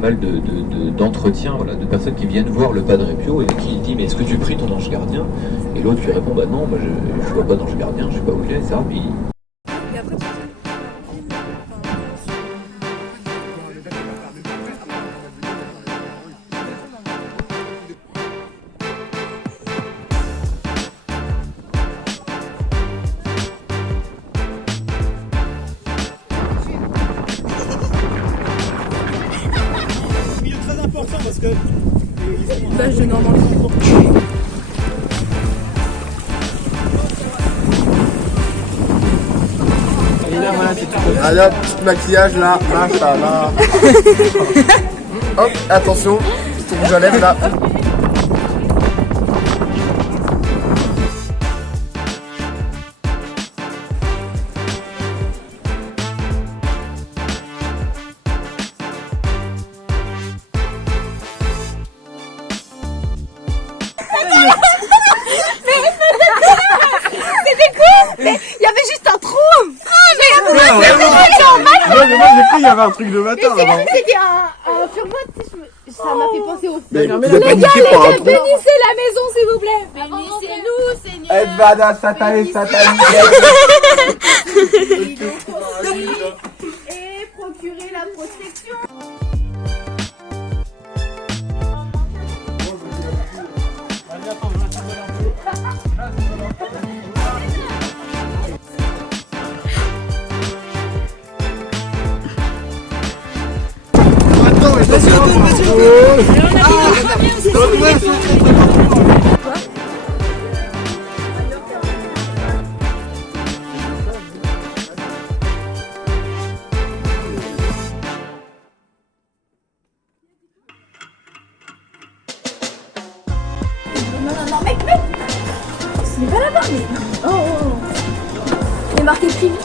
Mal d'entretiens, voilà, de personnes qui viennent voir le Padre Pio et qui dit mais est-ce que tu pries ton ange gardien? Et l'autre lui répond bah non, moi je vois pas d'ange gardien, je sais pas où il est, ça. Mais parce que L'âge de Normandie. allez hop, petit maquillage là, machallah. Hop, attention, ton rouge à lèvres là. C'était quoi? Il y avait juste un trou. Mais moi j'ai cru qu'il y avait un truc de matin là. C'était un sur moi, ça m'a fait penser au Mais film. vous avez paniqué par un trou. Bénissez la maison s'il vous plaît. Bénissez-nous Seigneur. Edvada satani satani. Et procurez la protection. Non, mec, ce n'est pas là-bas, mais non. Oh. Il est marqué privé.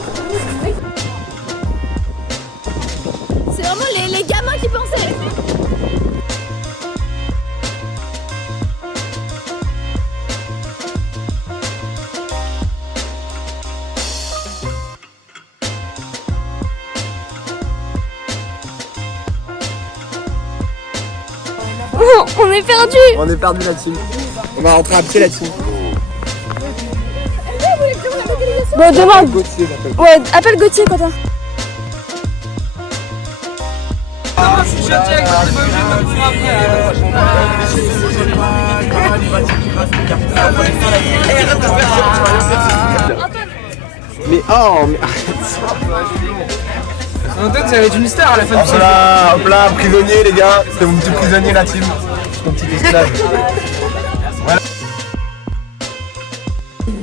C'est vraiment les gamins qui pensaient. On est perdu. On est perdu là-dessus. On va rentrer à pied là-dessus. Bon, demande. Gauthier j'appelle. Ouais, appelle Gauthier, Quentin. Mais oh mais Antoine, ça va être une star à la fin du film. hop là, prisonnier les gars. C'est mon petit prisonnier la team. Mon petit esclave. Voilà.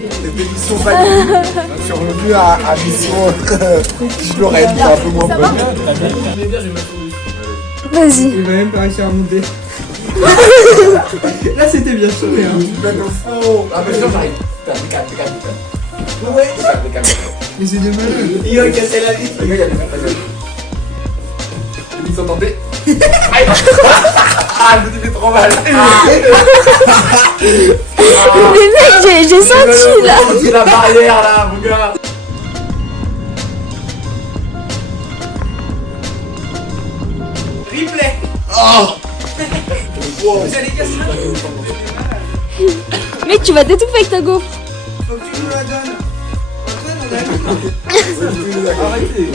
C'était mission validée. Je suis revenu à mission. Je l'aurais dit un peu moins bonne. Vas-y. Il va même pas réussir à monter. Là, c'était bien sauvé. Hein. Au fond. Ah mais j'arrive. Calme. Ouais. Mais c'est des malades. Il a cassé la vie. Le gars il a fait passer. Vous entendez? Ah, je me dis trop mal. Mais mec, j'ai senti là. C'est la barrière là, mon gars. Replay. Oh. Vous allez casser la Mec, tu vas t'étouffer avec ta gaufre. Faut que tu nous la donnes. Antoine, on a Arrêtez.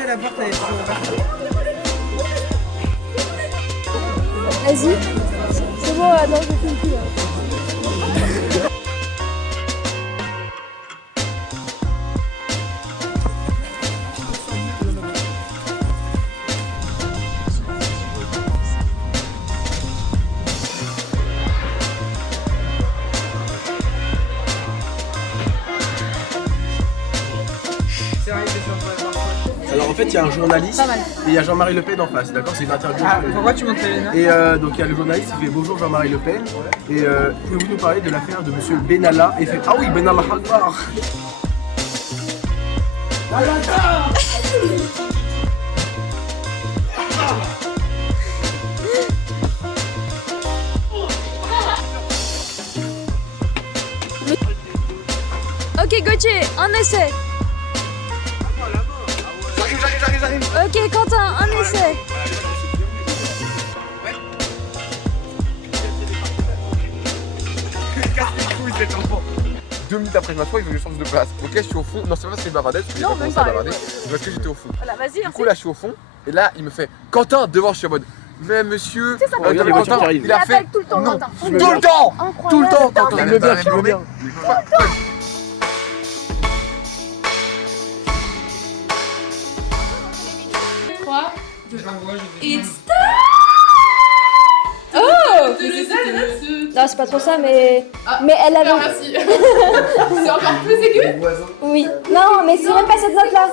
fait la porte, elle est toujours ouverte. Vas-y. C'est bon, non, je fais plus. Alors en fait il y a un journaliste et il y a Jean-Marie Le Pen en face, d'accord? C'est une interview. Ah, pourquoi tu montes les nains? Et donc il y a le journaliste qui fait bonjour Jean-Marie Le Pen et pouvez-vous nous parler de l'affaire de monsieur Benalla? Et il fait ah oui Benalla Akbar. Ok, Gauthier, un essai. J'arrive. Ok, Quentin, un essai. 2 minutes après je m'assois, il faut que je change de place. Ok, je suis au fond. Non, c'est pas parce que je bavardais, parce que j'ai Non, pas même commencé à pas, bavarder. ouais. C'est parce que j'étais au fond. Voilà, vas-y, Du coup, là, je suis au fond. Et là, il me fait Quentin devant, je suis en mode. Mais monsieur, Tu sais, ça regarde fait les Quentin, Quentin, il a fait. attaque tout le temps, Non, Quentin. tout le temps. Tout le temps, Incroyable. Quentin. Il me bien, il me bien. Non, c'est pas trop ça, mais. Mais elle avait. Merci. C'est encore plus aigu. Oui. Non, mais c'est même pas cette note-là.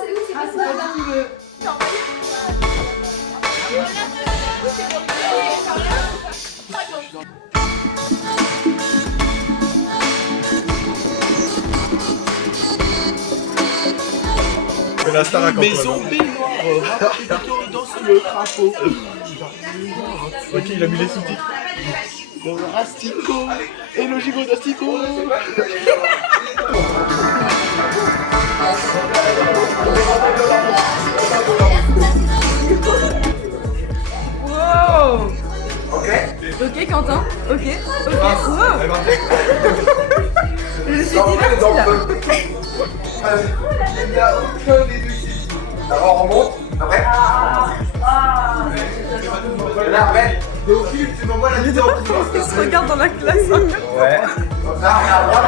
La star Maison baignoire, danse le crapaud. Ok, il a mis les sous-titres. Le rasticot et le gigot d'asticot. Wow. Ok, Quentin. Ok. Wow. Je suis divertie là. Alors on remonte, après. Là, après, Théophile, tu m'envoies la vidéo. Il se regarde dans la classe. Ouais. Là, regarde à droite.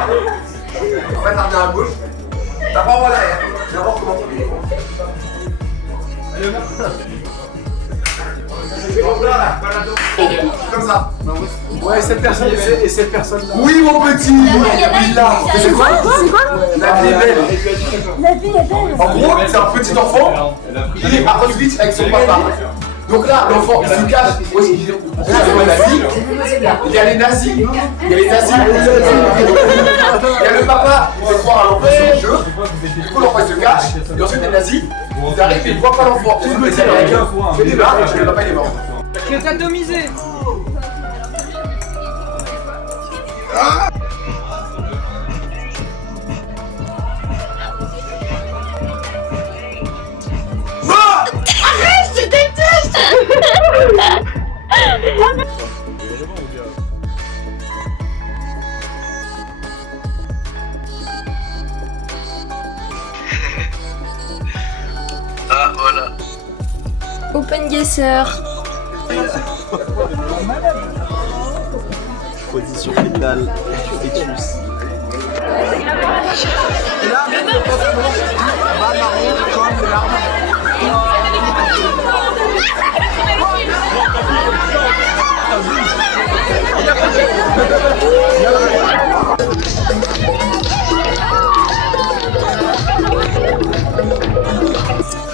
Après, t'as reviens à gauche. T'as pas en bas derrière. Viens voir comment tu comme ça. Ouais, cette personne et cette personne-là. Oui, mon petit. Oui, là. C'est quoi? La vie est belle. La vie est belle. En gros, c'est un petit enfant. Il est à Auschwitz avec son papa. Donc là, l'enfant, il se cache. Où est-ce qu'il est? Là, c'est les nazis. Il y a les nazis. Il y a les nazis. Il y a le papa, il fait croire à l'enfant sur le jeu. Du coup, l'enfant, il se cache. Et ensuite, les nazis, ils arrivent et ils voient pas l'enfant. Ils se Américains. C'est des barres et le papa, il est mort. Je vais t'atomiser. Ah, voilà. Open Guesser. Position fétale, fœtus.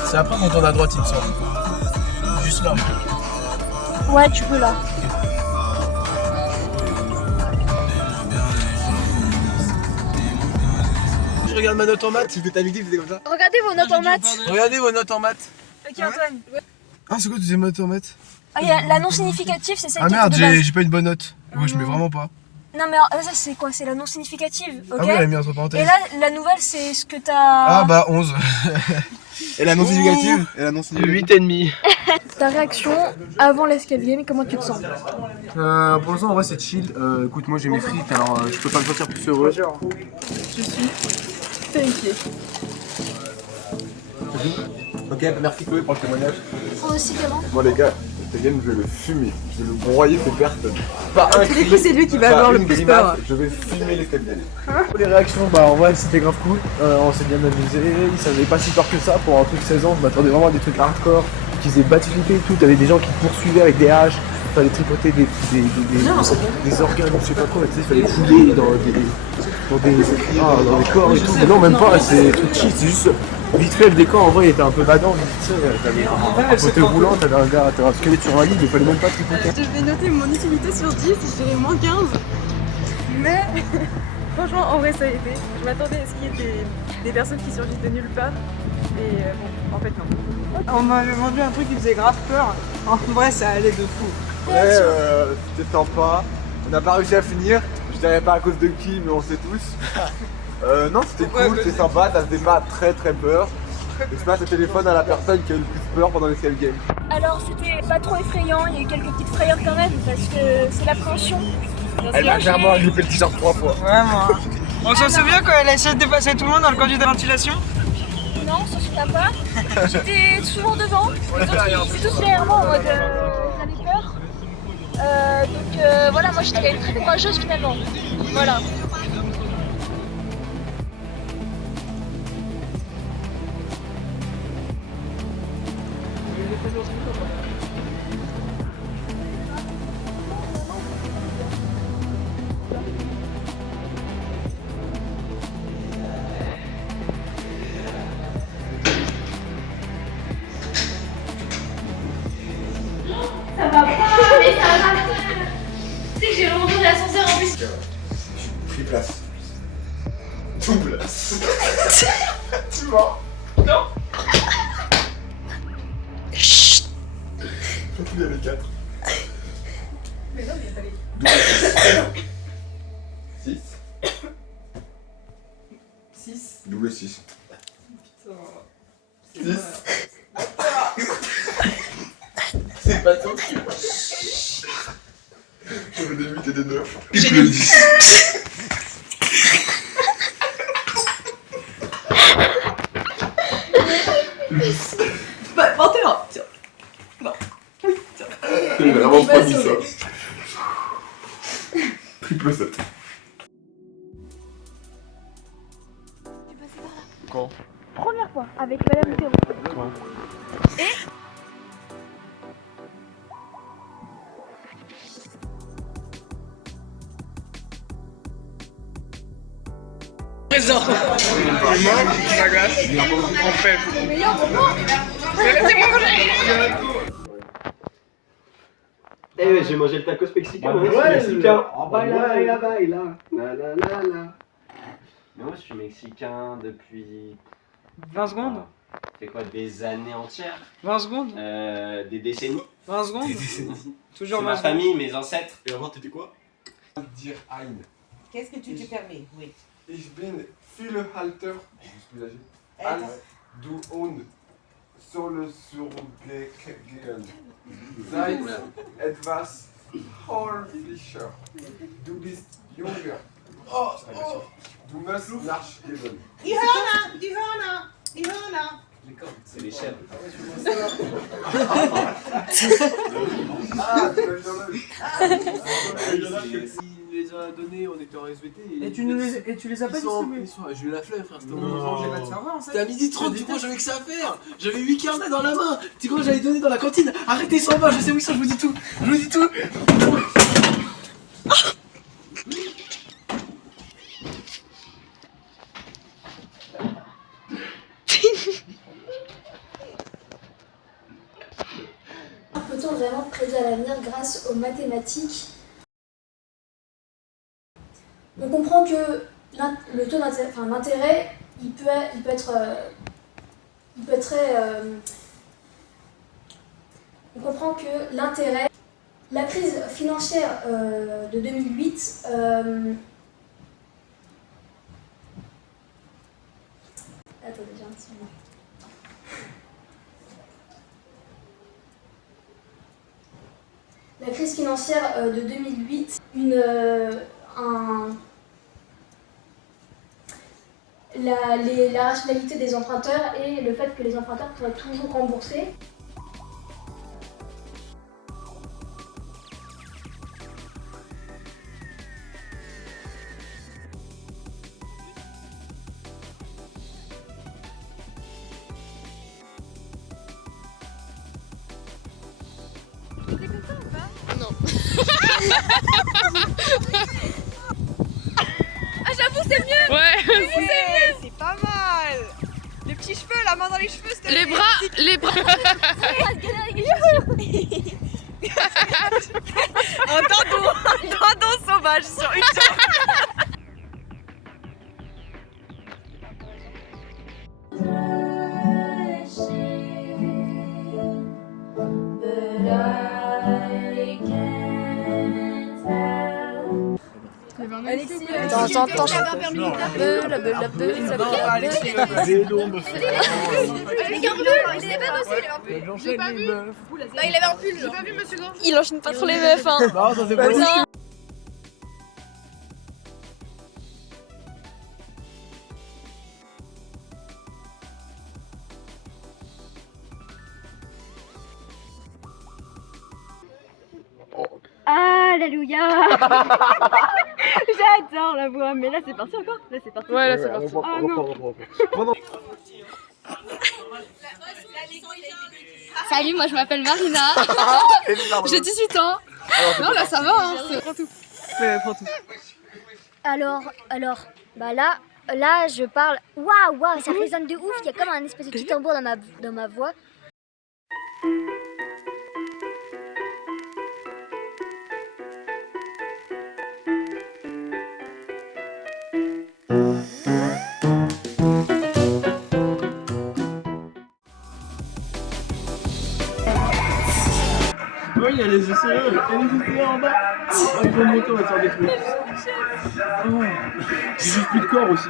C'est après quand on est à droite, il me semble. Juste là. Ouais, tu peux là. Je regarde ma note en maths, c'était t'as c'était comme ça. Regardez vos notes en maths. Regardez vos notes en maths. Ok, Antoine. Ah, c'est quoi deuxième note en maths? Ah, y a la non significative, c'est celle Ah qui est merde, de base. j'ai pas une bonne note. Ouais, je mets vraiment pas. Non, mais ça, c'est quoi? C'est la non significative, ok? Ah oui, elle a mis entre Et parenthèses. là, la nouvelle, c'est ce que t'as. Ah bah 11. Et la non significative? Et la non significative 8,5. Ta réaction avant l'escape game, comment tu te sens? Pour l'instant en vrai c'est chill. Écoute, moi j'ai mes frites alors je peux pas me sentir plus heureux. Je suis terrifiée. Ok, merci Chloé pour le témoignage. Moi aussi, comment? Moi les gars, cette game je vais le fumer. Je vais le broyer ces pertes. Pas un cri. C'est lui qui va pas avoir le une plus grimace, peur. Je vais fumer les step Les réactions, bah en vrai c'était grave cool. On s'est bien amusé. Ça n'avait pas si peur que ça pour un truc 16 ans. Je m'attendais vraiment à des trucs hardcore qui faisaient battre flipper et tout. T'avais des gens qui te poursuivaient avec des haches. Fallait tripoter des organes, je sais pas quoi. Tu sais, fallait fouiller dans des corps et tout. Mais non, même pas. C'est des trucs cheat. C'est juste vite fait le décor. En vrai, il était un peu badant. Tu sais, t'avais un fauteuil roulant. T'avais un gars, t'avais un squelette sur un lit. Il fallait même pas tripoter. Je vais noter mon utilité sur 10, je dirais moins 15. Mais franchement, en vrai, ça a été. Je m'attendais à ce qu'il y ait des personnes qui surgissent de nulle part. Et bon, en fait, non. On m'avait vendu un truc qui faisait grave peur. En vrai, ça allait de fou. Ouais, c'était sympa. On n'a pas réussi à finir. Je dirais pas à cause de qui, mais on sait tous. Non, c'était cool, c'était sympa, ça faisait pas très peur. Je passe le téléphone à la personne qui a eu le plus peur pendant l'escape game. Alors c'était pas trop effrayant, il y a eu quelques petites frayeurs quand même parce que c'est l'appréhension. Elle m'a clairement agrippé le t-shirt 3 fois. Vraiment. On s'en souvient quand elle a essayé de dépasser tout le monde dans le conduit de ventilation? Non, on s'en souvient pas. J'étais souvent devant, les autres ils étaient tous derrière moi en mode j'avais peur. Donc voilà, moi j'étais quand même très courageuse finalement. Voilà. Ça va pas, mais ça va pas. Tu sais que j'ai remonté l'ascenseur en plus. Pris place. Double. Tu mens? Non. Chut. Surtout il y avait 4. Mais non, mais il y a pas les... 6. Double 6. 6. C'est pas toi. J'avais des 8 et des 9. J'ai le 10. Bah, 21. Tiens. Non. Oui, tiens. J'ai vraiment pas dit ça. Triple 7. Quand? Première fois avec Madame Théo. Et Présent. La glace. On fait. le meilleur moment. Laissez-moi manger. Eh ouais, j'ai mangé le tacos mexicain, ouais, c'est mexicain. Baila, baila, la la la la. Mais moi je suis mexicain depuis... 20 secondes. Ça fait quoi, des années entières? 20 secondes. Des décennies. 20 secondes. Toujours C'est 20 ma secondes. famille, mes ancêtres. Et avant, t'étais quoi? Dire ein. Qu'est-ce que tu te permets? Oui. Ich bin viele Halter. Je suis plus âgé. Als du und soll zurückgehen. Seid etwas freundlicher. Du bist jünger. Du musst nachgeben. Die Hörner! Die Hörner! Die Hörner! C'est les chèvres. Ah, tu l'as mis dans l'œil. Il les a donnés, on était en SVT. Et tu les as pas distribués? J'ai eu la flemme, frère. J'ai pas de cerveau en fait. C'était à 12h30, du coup j'avais que ça à faire. J'avais 8 carnets dans la main. Tu crois que j'allais donner dans la cantine? Arrêtez, s'en va, je sais où ils sont, je vous dis tout. Je vous dis tout. Peut-on vraiment prédire l'avenir grâce aux mathématiques? On comprend que le taux d'intérêt, enfin l'intérêt, il peut être très. On comprend que l'intérêt, la crise financière de 2008. Attendez, j'ai un petit moment. La crise financière de 2008, la rationalité des emprunteurs et le fait que les emprunteurs pourraient toujours rembourser. Ah, j'avoue, c'est mieux! Ouais, C'est pas mal! Les petits cheveux, la main dans les cheveux, c'était. les bras. Un dindon sauvage sur une jambe. Il y avait un Alexis, de temps en temps, je fais la beuh, la beuh, la beuh, la beuh, la beuh. J'enchaîne les meufs. Non, il avait un pull. J'ai pas vu, monsieur Gant. Il enchaîne pas trop les meufs, hein. Non, ça c'est pas Non. Alléluia. J'adore la voix, mais là c'est parti encore. Là c'est parti. Ouais, là c'est parti. Ah non. Salut, moi je m'appelle Marina. J'ai 18 ans. Non, là ça va, hein. Prends tout. Ouais, prends tout. Alors, bah là, je parle. Waouh, ça résonne de ouf. Il y a comme un espèce de petit tambour dans ma voix. Oui, il y a les essais, en bas. Avec le moto, on va se faire détruire. Oh. J'ai juste plus de corps aussi.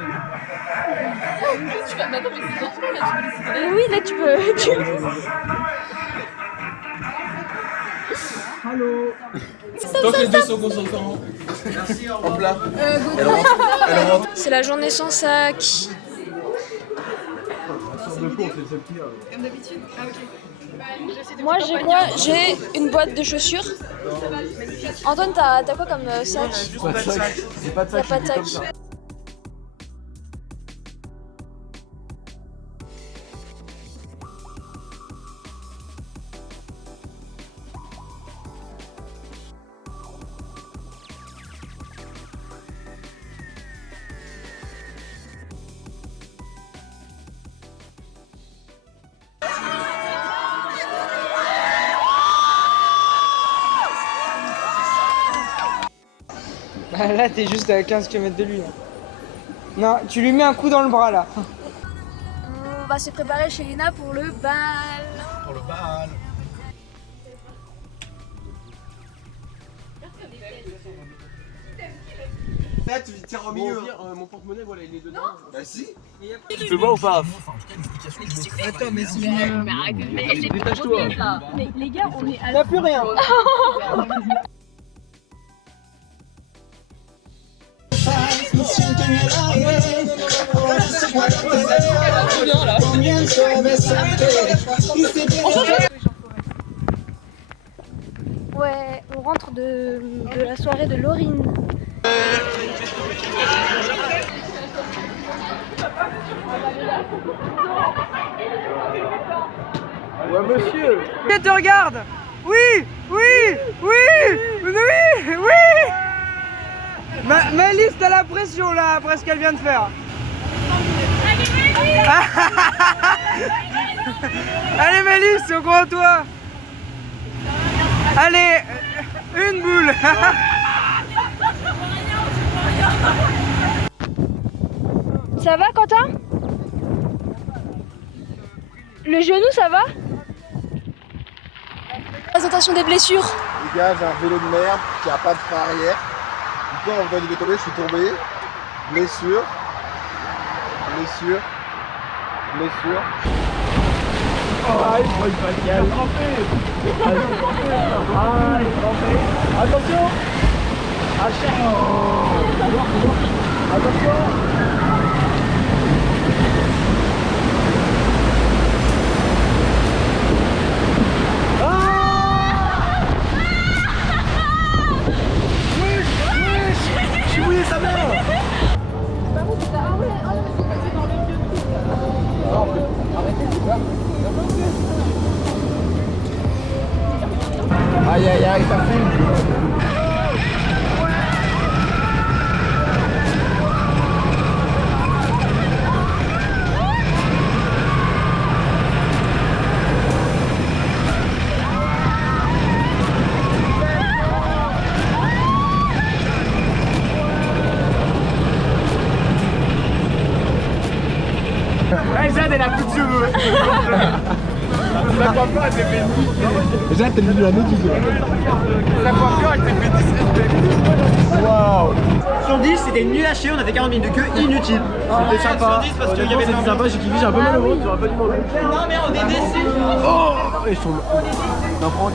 Oui, là tu peux. Allô. Tant que les deux sont consentants. Merci, au revoir. Elle rentre. C'est la journée sans sac. Comme d'habitude. Ah ok. Moi j'ai quoi? J'ai une boîte de chaussures. Antoine, t'as quoi comme sac? Pas de sac. J'ai pas de sac. T'as pas de sac. Comme ça. Bah là t'es juste à 15 km de lui. Non, tu lui mets un coup dans le bras là. On va se préparer chez Lina pour le bal. Pour le bal. Là, tu tiens au milieu. Mon porte-monnaie, voilà, il est dedans. Bah si. Tu peux voir ou pas? Attends, mais si. Mais arrêtez, mais c'est Dépêche-toi. là. Mais les gars, on est à T'as plus rien. Ouais, on rentre de la soirée de Laurine. Ouais, monsieur. Elle te regarde. Oui, oui, oui, oui, oui. Malice, t'as la pression là après ce qu'elle vient de faire. Allez Malice, on croit en toi. Allez, une boule. Ça va, Quentin? Le genou, ça va? Présentation des blessures. Les gars, j'ai un vélo de merde qui a pas de frein arrière. Du coup, en faisant du tomber, je suis tombé. Blessure. Blessure. Blessure. Ah, il prend une faciale. Ah, il prend. Attention. Attention. Aïe aïe aïe, ça filme. Zad, elle a plus de cheveux. La coiffure, elle s'est fait une. Zad, t'es devenu la méduse. La coiffure, elle s'est fait disrespect. Waouh. Sur 10, C'était nul à chier, on a fait 40 minutes de queue inutile. C'était sympa. Honnêtement, c'était sympa, j'ai kiffé, j'ai un peu mal au ventre, j'aurais pas dû manger. Non mais on est déçus. Oh, ils sont... Non, prends.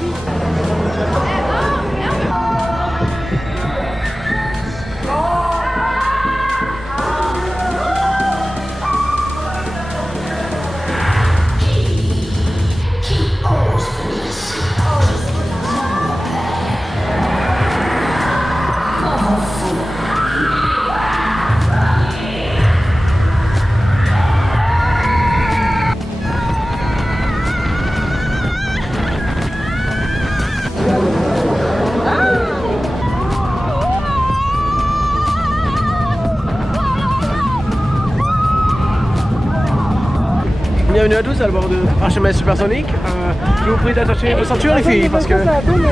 Bienvenue à tous à bord de HMS Supersonic. Je vous prie d'attacher vos ceintures les filles parce que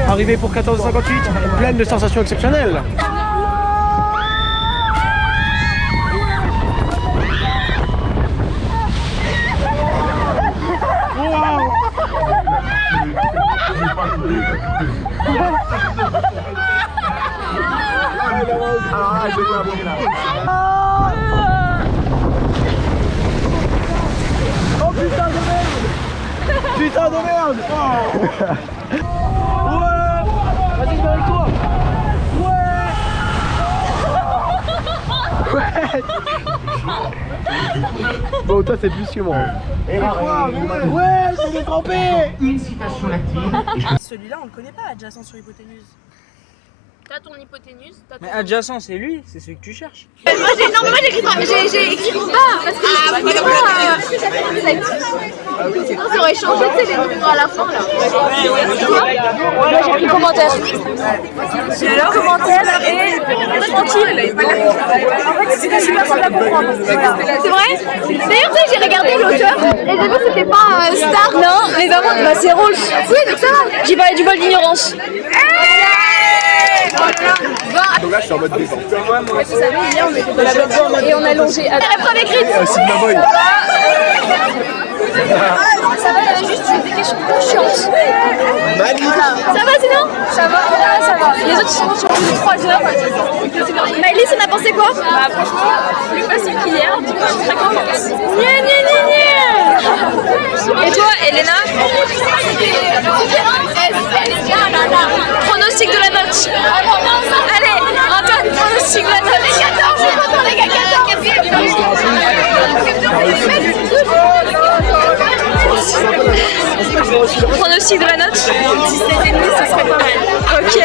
arrivé pour 14h58, pleine de sensations exceptionnelles. Oh putain de merde! Putain de merde! Oh. Ouais! Vas-y, je vais avec toi! Ouais! Ouais! Bon, toi c'est plus que moi. Ouais, c'est détrempé! Une citation latine. Celui-là, on le connaît pas, adjacent sur hypoténuse. T'as ton hypoténuse, t'as ton... Mais adjacent, c'est lui, c'est celui que tu cherches. Moi j'ai écrit pas, j'ai écrit pas parce que sinon ça aurait changé, tu sais, les numéros à la fin là. Moi j'ai écrit commentaire. Et alors commentaire et tranquille. En fait c'était super simple à comprendre. C'est vrai? D'ailleurs tu sais j'ai regardé l'auteur et j'ai vu que c'était pas Star. Non mais vraiment bah, c'est Rolls. Oui donc ça va. J'ai parlé du bol d'ignorance. Donc là je suis en mode défense. Ouais, tu savais, hier on était dans la plateforme et on a longé. La preuve écrite. Sigma Boy. Ça va, il y avait juste des questions chiantes. Magnifique. Ça va sinon? Ça va, ça va. Les autres sont sur 3 heures. Maëlys, on a pensé quoi? Bah franchement, plus facile qu'hier, du coup je suis très contente. Et toi, Elena? Pronostic de la note. Allez, Antoine, pronostic de la note. Les 14, j'ai content les gars, 14. Pronostic de la note. 17,5, ce serait pas mal. Ok.